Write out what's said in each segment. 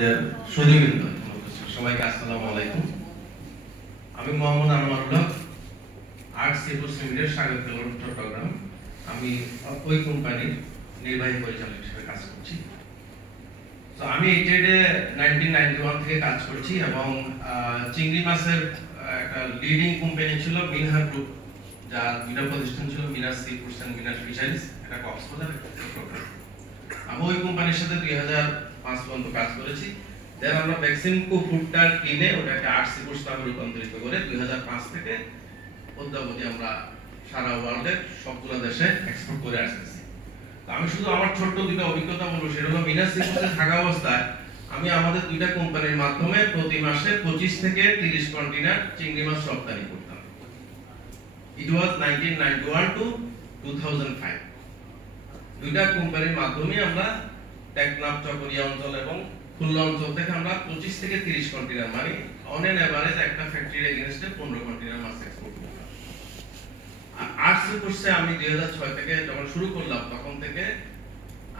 আমাদের সুদীবৃন্দ সবাইকে আসসালামু আলাইকুম। আমি মোহাম্মদ আনোয়ারুল্লাহ আর্ট সিপুর লিমিটেড, স্বাগত চট্টগ্রাম আমি ওই কোম্পানির নির্বাহী পরিচালক হিসেবে কাজ করছি। তো আমি এই ট্রেডে নাইনটিন নাইনটি ওয়ান থেকে কাজ করছি এবং চিংড়ি মাছের একটা লিডিং কোম্পানি ছিল মিনহার গ্রুপ যা দুইটা প্রতিষ্ঠান ছিল, Minar sea foods and Minar fisheries, এটা কক্সবাজার। আমি ওই কোম্পানির সাথে দুই হাজার পাঁচ পর্যন্ত কাজ করেছি। দেন আমরা ভ্যাকসিনকো ফুডটা কিনে ওটাকে আট সি নামে রূপান্তরিত করে দুই হাজার পাঁচ থেকে অদ্যাবধি আমরা সারা ওয়ার্ল্ডের সবগুলো দেশে এক্সপোর্ট করে আসতেছি। আমি শুধু আমার ছোট্ট দুইটা অভিজ্ঞতা বলব, সেটা হলো মিনার সি থাকা অবস্থায় আমি আমাদের দুইটা কোম্পানির মাধ্যমে প্রতি মাসে পঁচিশ থেকে তিরিশ কন্টেনার চিংড়ি মাছ রপ্তানি করতাম। It was nineteen ninety one to two thousand five দুইটা কোম্পানির মাধ্যমে আমরা টেকনাফ চকরিয়া অঞ্চল এবং খুলনা অঞ্চল থেকে আমরা পঁচিশ থেকে তিরিশ কন্টেনার মানে অন এন এভারেজ একটা ফ্যাক্টরির এগেনস্টে পনেরো কন্টেনার মাছ এক্সপোর্ট করতাম আর্টস কোর্সে আমি দুই হাজার ছয় থেকে যখন শুরু করলাম, তখন থেকে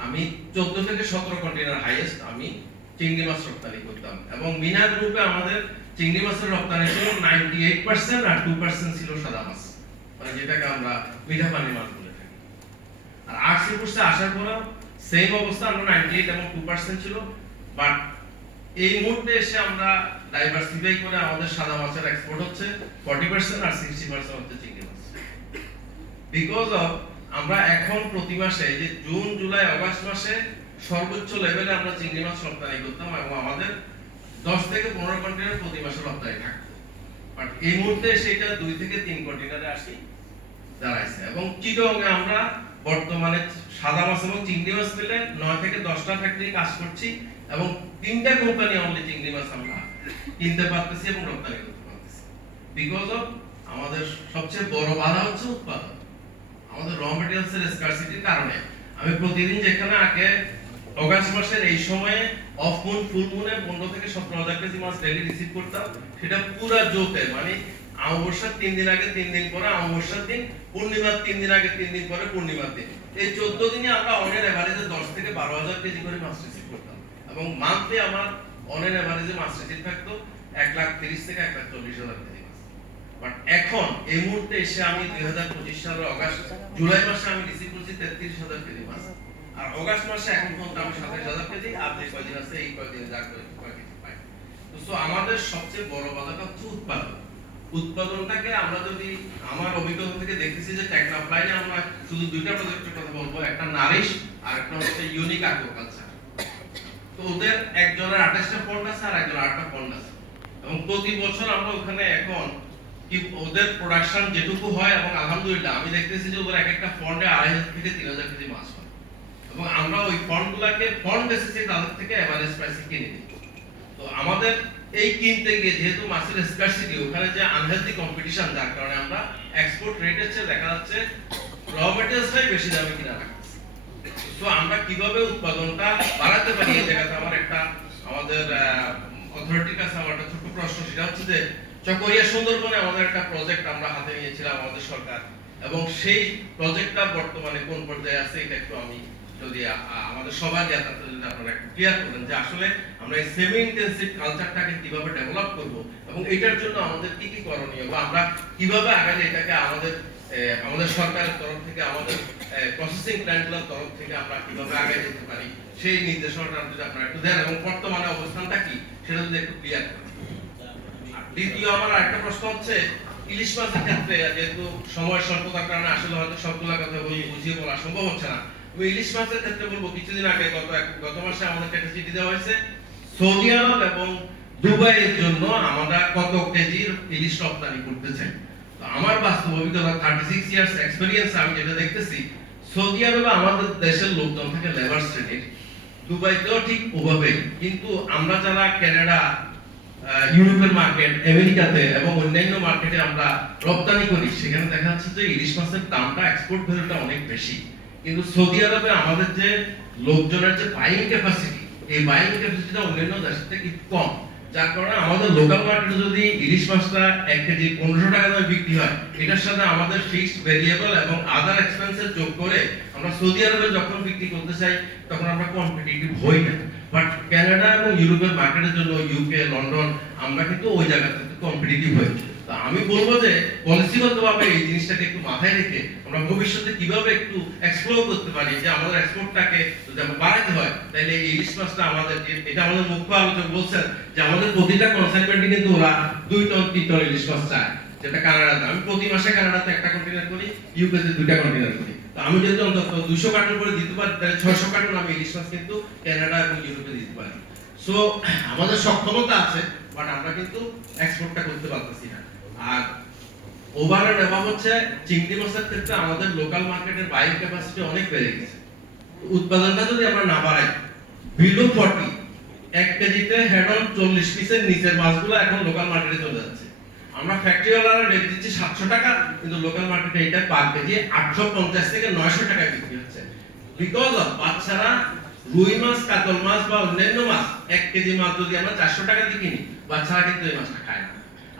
আমি চোদ্দ থেকে সতেরো কন্টেনার হাইয়েস্ট আমি চিংড়ি মাছ রপ্তানি করতাম। এবং মিনার গ্রুপে আমাদের চিংড়ি মাছের রপ্তানি ছিল নাইনটি এইট পার্সেন্ট আর টু পার্সেন্ট ছিল সাদা মাছ। মানে যেটাকে আমরা মিঠা পানি মাছ বলে থাকি। আর আর্টস কোর্সে আসার পরেও সেম অবস্থা আমরা নাইনটি এইট এবং টু পার্সেন্ট ছিল বাট এই মুহূর্তে এসে আমরা ডাইভার্সিফাই করে আমাদের সাদা মাছের এক্সপোর্ট হচ্ছে ফর্টি পার্সেন্ট আর সিক্সটি পার্সেন্ট হচ্ছে চিংড়ি মাছ। বিকজ অফ আমরা এখন প্রতি মাসে যে জুন জুলাই আগস্ট মাসে সর্বোচ্চ লেভেলে আমরা চিংড়ি মাছ রপ্তানি করতাম এবং আমাদের দশ থেকে পনেরো কন্টেনার প্রতি মাসে রপ্তানি থাকতো। বাট এই মুহূর্তে সেটা দুই থেকে তিন কন্টেনারে আসি, দাঁড়াইছে। এবং চিটংয়ে আমরা বর্তমানে সাদা মাছ এবং চিংড়ি মাছ মিলে নয় থেকে দশটা ফ্যাক্টরি কাজ করছি এবং তিনটা কোম্পানি অনলি চিংড়ি মাছ আমরা কিনতে পারতেছি এবং রপ্তানি করতে পারতেছি। বিকজ অফ আমাদের সবচেয়ে বড় বাধা হচ্ছে উৎপাদন। আমাদের র মেটেরিয়ালস এর স্কারসিটির কারণে। আমি প্রতিদিন যেখানে আগে অগাস্ট মাসের এই সময়ে অফ মুন ফুল মুনে পনেরো থেকে সতেরো হাজার কেজি মাছ ডেলি রিসিভ করতাম। সেটা পুরা জোতে মানে অমাবস্যার তিন দিন আগে, তিন দিন পরে অমাবস্যার দিন, পূর্ণিমার তিন দিন আগে, তিন দিন পরে পূর্ণিমার দিন। এই চোদ্দ দিনে আমরা অনের এভারেজে দশ থেকে বারো হাজার কেজি করে মাছ রিসিভ করতাম। এবং মান্থলি আমার অনের এভারেজে মাছ রিসিভ থাকতো এক লাখ তিরিশ থেকে এক লাখ চল্লিশ হাজার কেজি বাট এখন, এই মুহূর্তে এসে আমি দুই হাজার পঁচিশ সালের অগাস্ট, জুলাই মাসে আমি রিসিভ করছি তেত্রিশ হাজার কেজি মাছ। আর অগাস্ট মাসে এখন পর্যন্ত আমি সাতাশ হাজার কেজি, আর যে কয়দিন আছে, এই কয়দিন যা কয়- কয় কেজি পাই। তো আমাদের সবচেয়ে বড় বাধাটা হচ্ছে উৎপাদন। উৎপাদনটাকে আমরা যদি আমার অভিজ্ঞতা থেকে দেখতেছি যে টেকনাফ লাইনে আমরা শুধু দুইটা প্রজেক্টের কথা বলব, একটা নারিশ আর একটা হচ্ছে ইউনিক অ্যাগ্রিকালচার তো ওদের একজনের আঠাশটা ফন্ড আছে আর একজনের আটটা ফন্ড আছে। এবং প্রতি বছর আমরা ওখানে এখন কি ওদের প্রোডাকশন যেটুকু হয় এবং আলহামদুলিল্লাহ, আমি দেখতেছি যে ওদের এক একটা ফন্ডে আড়াই হাজার থেকে তিন হাজার কেজি মাছ হয়। এবং আমরা ওই ফন্ডগুলোকে ফন্ড বেসিসে তাদের থেকে এভারেজ প্রাইসে কিনে নিই। তো আমাদের এই কিনতে গিয়ে যেহেতু মাছের স্কারসিটি ওখানে যে আনহেলদি কম্পিটিশন যার কারণে আমরা এক্সপোর্ট রেটের চেয়ে দেখা যাচ্ছে র মেটেরিয়ালসটাই বেশি দামে কিনা তো আমরা কীভাবে উৎপাদনটা বাড়াতে পারি এই জায়গাতে আমার একটা, আমাদের অথরিটির কাছে আমার একটা ছোট্ট প্রশ্ন, সেটা হচ্ছে যে চকরিয়া সুন্দরবনে আমাদের একটা প্রজেক্ট আমরা হাতে নিয়েছিলাম আমাদের সরকার, এবং সেই প্রজেক্টটা বর্তমানে কোন পর্যায়ে আছে, এটা একটু আমি যদি আমাদের সবার জ্ঞাতার্থে যদি আপনারা একটু ক্লিয়ার করেন যে আসলে আমরা এই সেমি ইন্টেন্সিভ কালচারটাকে কীভাবে ডেভেলপ করব এবং এটার জন্য আমাদের কি কি করণীয় বা আমরা কীভাবে আগালে এটাকে আমাদের আমাদের সরকারের তরফ থেকে, আমাদের প্রসেসিং প্ল্যান্টগুলোর তরফ থেকে আমরা কীভাবে আগে যেতে পারি, সেই নির্দেশনাটা যদি আপনারা একটু দেন এবং বর্তমানে অবস্থানটা কি, সেটা যদি একটু ক্লিয়ার করেন। দ্বিতীয় আমার আরেকটা প্রশ্ন হচ্ছে, ইলিশ মাছের ক্ষেত্রে যেহেতু সময় স্বল্পতার কারণে আসলে হয়তো সবগুলা কথা বুঝিয়ে বলা সম্ভব হচ্ছে না আমি ইলিশ মাছের ক্ষেত্রে বলব, কিছুদিন আগে গত গত মাসে আমাদের একটা চিঠি দেওয়া হয়েছে, সৌদি আরব এবং দুবাইয়ের জন্য আমরা কত কেজির ইলিশ রপ্তানি করতে চাই তো আমার বাস্তব অভিজ্ঞতা থার্টি সিক্স ইয়ার্স এক্সপিরিয়েন্স আমি যেটা দেখতেছি, সৌদি আরবে আমাদের দেশের লোকজন থাকে লেবার শ্রেণির, দুবাইতেও ঠিক ওভাবে। কিন্তু আমরা যারা কানাডা ইউরোপের মার্কেট আমেরিকাতে এবং অন্যান্য মার্কেটে আমরা রপ্তানি করি, সেখানে দেখা যাচ্ছে যে ইলিশ মাছের দামটা এক্সপোর্ট ভ্যালুটা অনেক বেশি। কিন্তু সৌদি আরবে আমাদের যে লোকজনের যে বাইং ক্যাপাসিটি এই বাইং ক্যাপাসিটিটা অন্যান্য দেশের থেকে কম। যার কারণে আমাদের লোকাল মার্কেটে যদি ইলিশ মাছটা এক কেজি পনেরোশো টাকা দামে বিক্রি হয়, এটার সাথে আমাদের ফিক্সড ভেরিয়েবল এবং আদার এক্সপেন্সের যোগ করে আমরা সৌদি আরবে যখন বিক্রি করতে চাই, তখন আমরা কম্পিটিটিভ হই না। বাট কানাডা এবং ইউরোপের মার্কেটের জন্য ইউকে লন্ডন আমরা কিন্তু ওই জায়গাতে কম্পিটিটিভ হই তো আমি বলব যে পলিসিগতভাবে এই জিনিসটাকে একটু মাথায় রেখে আমরা ভবিষ্যতে কীভাবে একটু এক্সপ্লোর করতে পারি, যে আমাদের এক্সপোর্টটাকে যদি আমরা বাড়াতে হয়, তাহলে এই ইলিশ আমাদের, এটা আমাদের মুখ্য আলোচক বলছেন যে আমাদের প্রতিটা কনসাইনমেন্টে কিন্তু ওরা দুই টন তিন টন ইলিশ চায়। যেটা কানাডাতে আমি প্রতি মাসে কানাডাতে একটা কন্টেনার করি ইউকেতে দুইটা কন্টেনার করি। আমি যদি অন্তত দুইশো কার্টন করে দিতে পারি, তাহলে ছয়শো কার্টন আমি ইলিশ মাছ কিন্তু কানাডা এবং ইউরোপে দিতে পারি। সো আমাদের সক্ষমতা আছে বাট আমরা কিন্তু এক্সপোর্টটা করতে পারতেছি না। আর ওভারঅল এবার হচ্ছে, চিংড়ি মাছের ক্ষেত্রে আমাদের লোকাল মার্কেটের বাইং ক্যাপাসিটি অনেক বেড়ে গেছে। উৎপাদনটা যদি আমরা না বাড়াই বিলো ফর্টি এক কেজিতে হেড অন চল্লিশ পিসের নিচের মাছগুলো এখন লোকাল মার্কেটে চলে যাচ্ছে। আমরা ফ্যাক্টরি ওয়ালারা রেট দিচ্ছি সাতশো টাকা কিন্তু লোকাল মার্কেটে এটা পার কেজি আটশো পঞ্চাশ থেকে নয়শো টাকায় বিক্রি হচ্ছে। বিকজ অফ বাচ্চারা রুই মাছ কাতল মাছ বা অন্যান্য মাছ এক কেজি মাছ যদি আমরা চারশো টাকা দিয়ে কিনি বাচ্চারা কিন্তু এই মাছটা খায় না।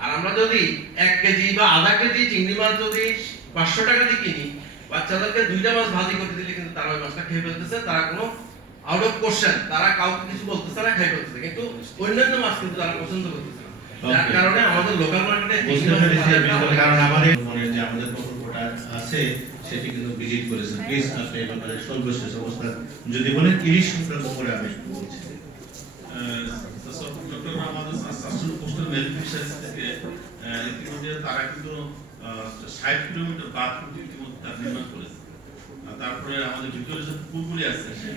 আর আমরা যদি এক কেজি বা আধা কেজি চিংড়ি মাছ যদি পাঁচশো টাকা দিয়ে কিনি বাচ্চাদেরকে দুইটা মাছ ভাজি করে দিলে কিন্তু তারা ওই মাছটা খেয়ে ফেলতেছে তারা কোনো আউট অফ কোশ্চেন তারা কাউকে কিছু বলতেছে না খেয়ে ফেলতেছে। কিন্তু অন্যান্য মাছ কিন্তু তারা পছন্দ করতেছে যার কারণে আমাদের লোকাল বুঝতে পেরেছি কারণ আমাদের মনে যে আমাদের প্রকল্পটা আছে, সেটি কিন্তু ভিজিট করেছেন। প্লিজ, আপনি ব্যাপারে সর্বশেষ অবস্থা যদি বলেন ইলিশ সংক্রান্ত করে আমি বলছি। ডক্টর আমাদের শাসন থেকে ইতিমধ্যে তারা কিন্তু ষাট কিলোমিটার করেছে। তারপরে আমাদের ভিতরে যে পুলগুলি আছে, সেই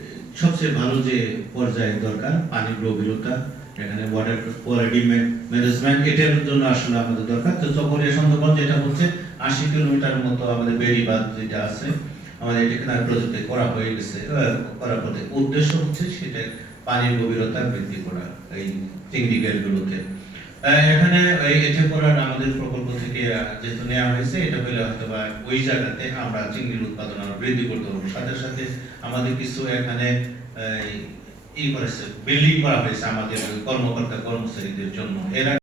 সবচেয়ে ভালো যে পর্যায়ে দরকার পানি গভীরতা এখানে ওয়াটার কোয়ালিটি ম্যানেজমেন্ট এটার জন্য আসলে আমাদের দরকার। তো চকরিয়া সুন্দরবন যেটা হচ্ছে আশি কিলোমিটার মতো আমাদের বেড়িবাঁধ যেটা আছে আমাদের এটা কেনার প্রযুক্তি করা হয়ে গেছে করার পথে। উদ্দেশ্য হচ্ছে সেটা পানির গভীরতা বৃদ্ধি করা এই চিংড়ি আহ, এখানে এটা করার আমাদের প্রকল্প থেকে যেহেতু নেওয়া হয়েছে, এটা হলে হয়তো বা ওই জায়গাতে আমরা চিংড়ির উৎপাদন আরও বৃদ্ধি করতে পারব। সাথে সাথে আমাদের কিছু এখানে ই করেছে, বিল্ডিং করা হয়েছে আমাদের কর্মকর্তা কর্মচারীদের জন্য। এরা